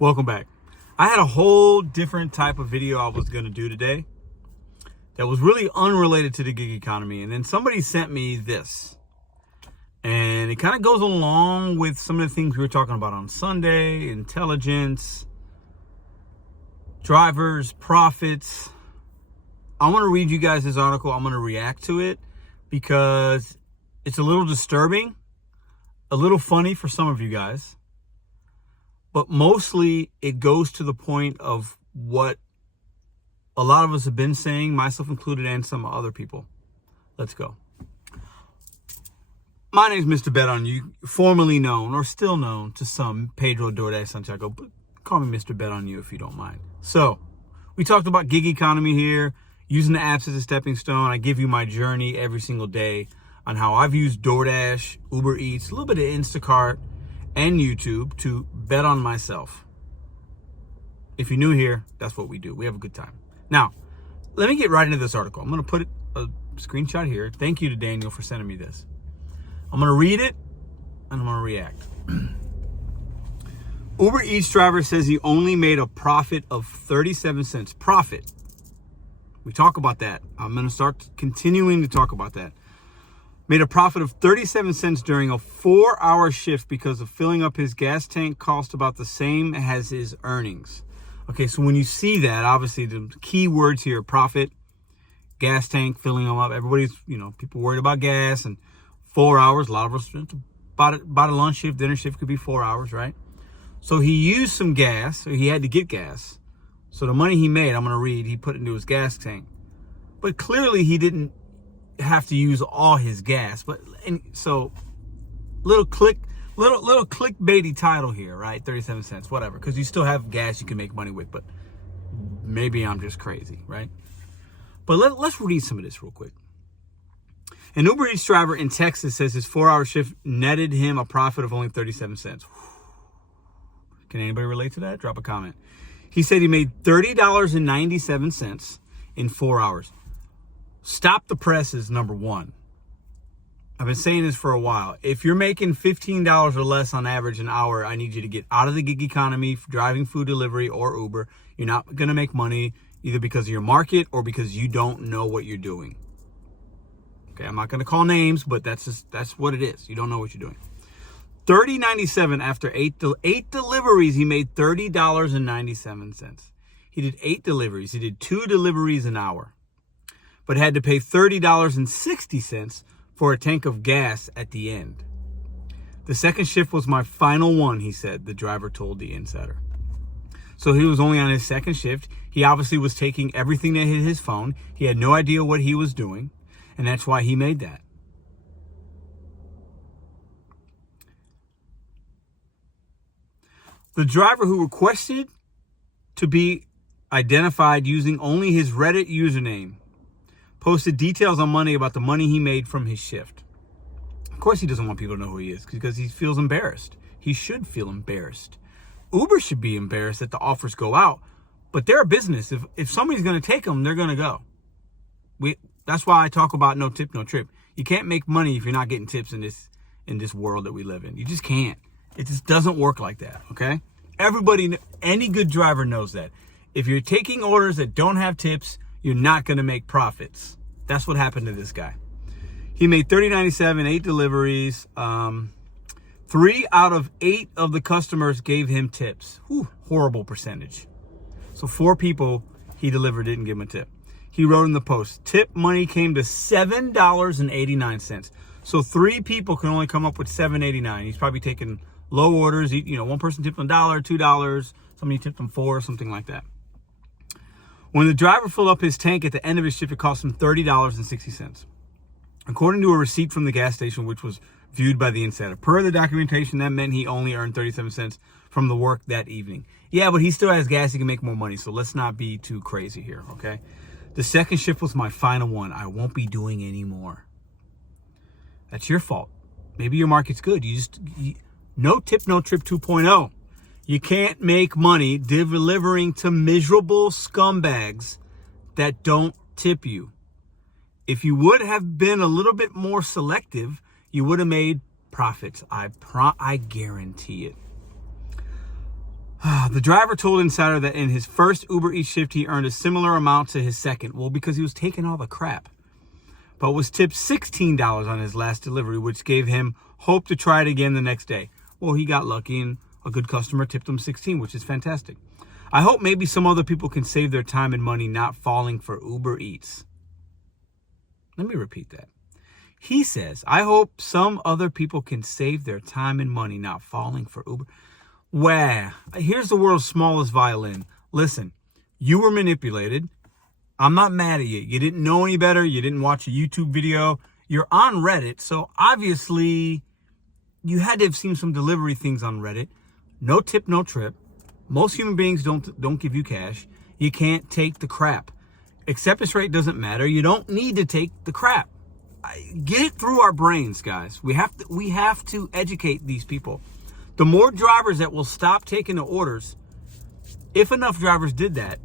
Welcome back. I had a whole different type of video I was going to do today that was really unrelated to the gig economy. And then somebody sent me this. And it kind of goes along with some of the things we were talking about on Sunday: intelligence, drivers, profits. I want to read you guys this article. I'm going to react to it because it's a little disturbing, a little funny for some of you guys. But mostly it goes to the point of what a lot of us have been saying, myself included, and some other people. Let's go. My name is Mr.BetonYou, formerly known or still known to some Pedro DoorDash Santiago, but call me Mr.BetonYou if you don't mind. So we talked about gig economy here, using the apps as a stepping stone. I give you my journey every single day on how I've used DoorDash, Uber Eats, a little bit of Instacart, and YouTube to bet on myself. If you're new here, that's what we do. We have a good time. Now, let me get right into this article. I'm going to put a screenshot here. Thank you to Daniel for sending me this. I'm going to read it, and I'm going to react. Uber Eats driver says he only made a profit of 37 cents. Profit. We talk about that. I'm going to start continuing to talk about that. Made a profit of 37 cents during a 4-hour shift because of filling up his gas tank cost about the same as his earnings. Okay, so when you see that, obviously the key words here: profit, gas tank, filling them up. Everybody's, people worried about gas, and 4 hours. A lot of us, about a lunch shift, dinner shift could be 4 hours, right? So he used some gas, or he had to get gas. So the money he made, I'm going to read, he put into his gas tank. But clearly he didn't have to use all his gas. And so little clickbaity title here, right? 37 cents, whatever, because you still have gas you can make money with, but maybe I'm just crazy, right? But let's read some of this real quick. An Uber Eats driver in Texas says his 4-hour shift netted him a profit of only 37 cents. Can anybody relate to that? Drop a comment. He said he made $30.97 in 4 hours. Stop the presses, number one. I've been saying this for a while. If you're making $15 or less on average an hour, I need you to get out of the gig economy, driving food delivery or Uber. You're not going to make money either because of your market or because you don't know what you're doing. Okay, I'm not going to call names, but that's what it is. You don't know what you're doing. $30.97 after eight deliveries, he made $30.97. He did 8 deliveries. He did 2 deliveries an hour, but had to pay $30.60 for a tank of gas at the end. The second shift was my final one, he said, the driver told the Insider. So he was only on his second shift. He obviously was taking everything that hit his phone. He had no idea what he was doing, and that's why he made that. The driver, who requested to be identified using only his Reddit username, posted details on Monday about the money he made from his shift. Of course he doesn't want people to know who he is because he feels embarrassed. He should feel embarrassed. Uber should be embarrassed that the offers go out, but they're a business. If somebody's going to take them, they're going to go. That's why I talk about no tip, no trip. You can't make money if you're not getting tips in this world that we live in. You just can't. It just doesn't work like that, okay? Everybody, any good driver knows that. If you're taking orders that don't have tips, you're not going to make profits. That's what happened to this guy. He made $30.97, 8 deliveries. 3 out of 8 of the customers gave him tips. Whew, horrible percentage. So 4 people he delivered didn't give him a tip. He wrote in the post, tip money came to $7.89. So 3 people can only come up with $7.89. He's probably taking low orders. One person tipped him $1, $2. Somebody tipped him $4, something like that. When the driver filled up his tank at the end of his shift, it cost him $30.60. According to a receipt from the gas station, which was viewed by the Insider. Per the documentation, that meant he only earned 37 cents from the work that evening. Yeah, but he still has gas. He can make more money. So let's not be too crazy here, okay? The second shift was my final one. I won't be doing any more. That's your fault. Maybe your market's good. No tip, no trip 2.0. You can't make money delivering to miserable scumbags that don't tip you. If you would have been a little bit more selective, you would have made profits. I guarantee it. The driver told Insider that in his first Uber Eats shift, he earned a similar amount to his second. Well, because he was taking all the crap. But was tipped $16 on his last delivery, which gave him hope to try it again the next day. Well, he got lucky and a good customer tipped him $16, which is fantastic. I hope maybe some other people can save their time and money not falling for Uber Eats. Let me repeat that. He says, I hope some other people can save their time and money not falling for Uber. Wow. Here's the world's smallest violin. Listen, you were manipulated. I'm not mad at you. You didn't know any better. You didn't watch a YouTube video. You're on Reddit. So obviously you had to have seen some delivery things on Reddit. No tip, no trip. Most human beings don't give you cash. You can't take the crap. Acceptance rate doesn't matter. You don't need to take the crap. Get it through our brains, guys. We have to educate these people. The more drivers that will stop taking the orders, if enough drivers did that,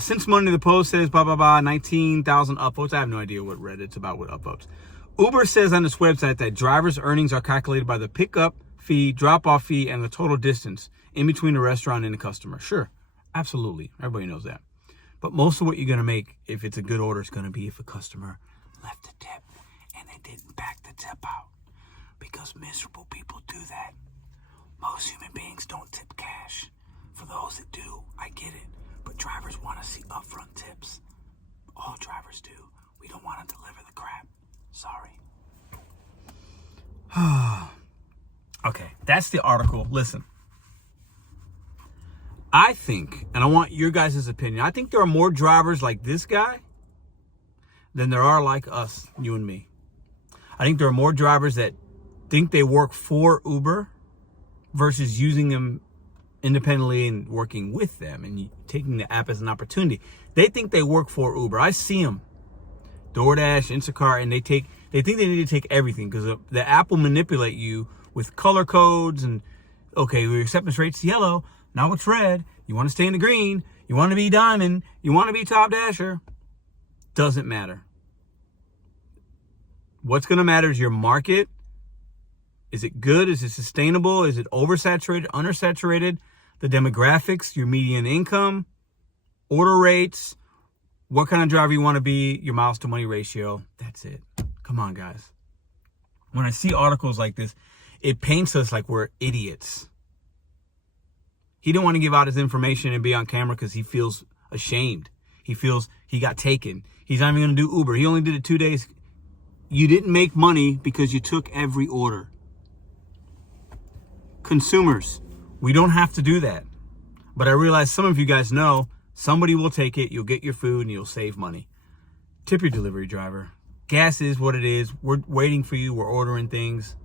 since Monday, the Post says, 19,000 upvotes. I have no idea what Reddit's about with upvotes. Uber says on its website that drivers' earnings are calculated by the pickup fee, drop-off fee, and the total distance in between the restaurant and the customer. Sure, absolutely. Everybody knows that. But most of what you're going to make, if it's a good order, is going to be if a customer left a tip and they didn't back the tip out. Because miserable people do that. Most human beings don't tip cash. For those that do, I get it. But drivers want to see upfront tips. All drivers do. We don't want to deliver the crap. Sorry. Okay, that's the article. Listen. I think, and I want your guys' opinion, I think there are more drivers like this guy than there are like us, you and me. I think there are more drivers that think they work for Uber versus using them independently and working with them and taking the app as an opportunity. They think they work for Uber. I see them, DoorDash, Instacart, and they think they need to take everything because the app will manipulate you with color codes and, okay, your acceptance rate's yellow. Now it's red. You want to stay in the green. You want to be diamond. You want to be top dasher. Doesn't matter. What's going to matter is your market. Is it good? Is it sustainable? Is it oversaturated, undersaturated? The demographics, your median income, order rates, what kind of driver you want to be, your miles to money ratio. That's it. Come on, guys. When I see articles like this, it paints us like we're idiots. He didn't want to give out his information and be on camera because he feels ashamed. He feels he got taken. He's not even going to do Uber. He only did it 2 days. You didn't make money because you took every order. Consumers, we don't have to do that. But I realize some of you guys know somebody will take it. You'll get your food and you'll save money. Tip your delivery driver. Gas is what it is. We're waiting for you. We're ordering things.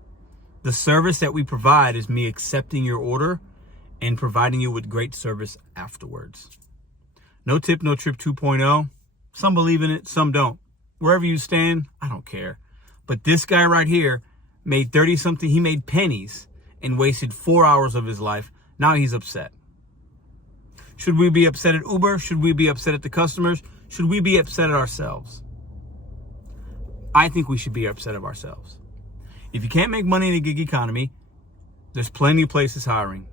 The service that we provide is me accepting your order and providing you with great service afterwards. No tip, no trip 2.0. Some believe in it, some don't. Wherever you stand, I don't care. But this guy right here made 30-something. He made pennies and wasted 4 hours of his life. Now he's upset. Should we be upset at Uber? Should we be upset at the customers? Should we be upset at ourselves? I think we should be upset of ourselves. If you can't make money in a gig economy, there's plenty of places hiring.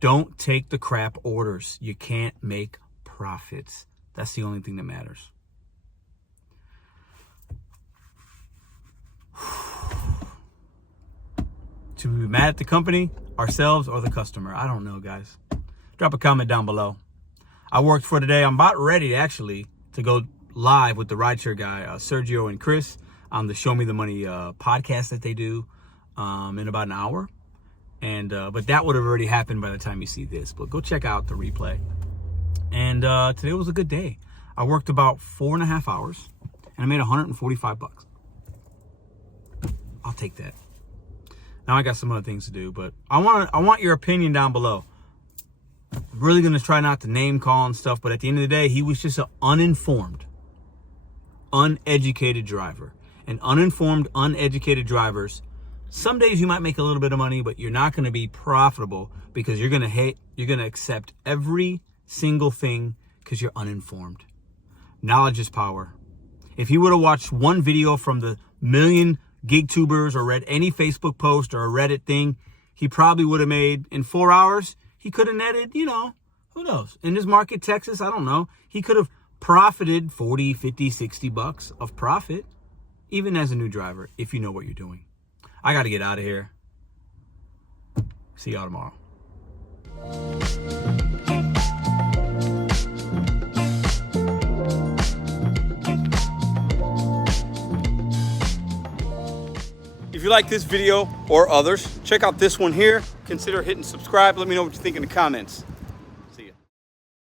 Don't take the crap orders. You can't make profits. That's the only thing that matters. Should we be mad at the company, ourselves, or the customer? I don't know, guys. Drop a comment down below. I worked for today. I'm about ready, actually, to go live with the rideshare guy, Sergio and Chris, on the Show Me the Money podcast that they do in about an hour. And but that would have already happened by the time you see this. But go check out the replay. And today was a good day. I worked about 4.5 hours, and I made $145. I'll take that. Now I got some other things to do, but I want your opinion down below. I'm really gonna try not to name call and stuff, but at the end of the day, he was just an uninformed, uneducated driver. And uninformed, uneducated drivers, some days you might make a little bit of money, but you're not going to be profitable because you're going to accept every single thing because you're uninformed. Knowledge is power. If he would have watched one video from the $1 million gig tubers or read any Facebook post or a Reddit thing, he probably would have made in 4 hours. He could have netted, you know, who knows? In this market, Texas, I don't know. He could have profited 40, 50, 60 bucks of profit, even as a new driver, if you know what you're doing. I got to get out of here. See y'all tomorrow. If you like this video or others, check out this one here. Consider hitting subscribe. Let me know what you think in the comments.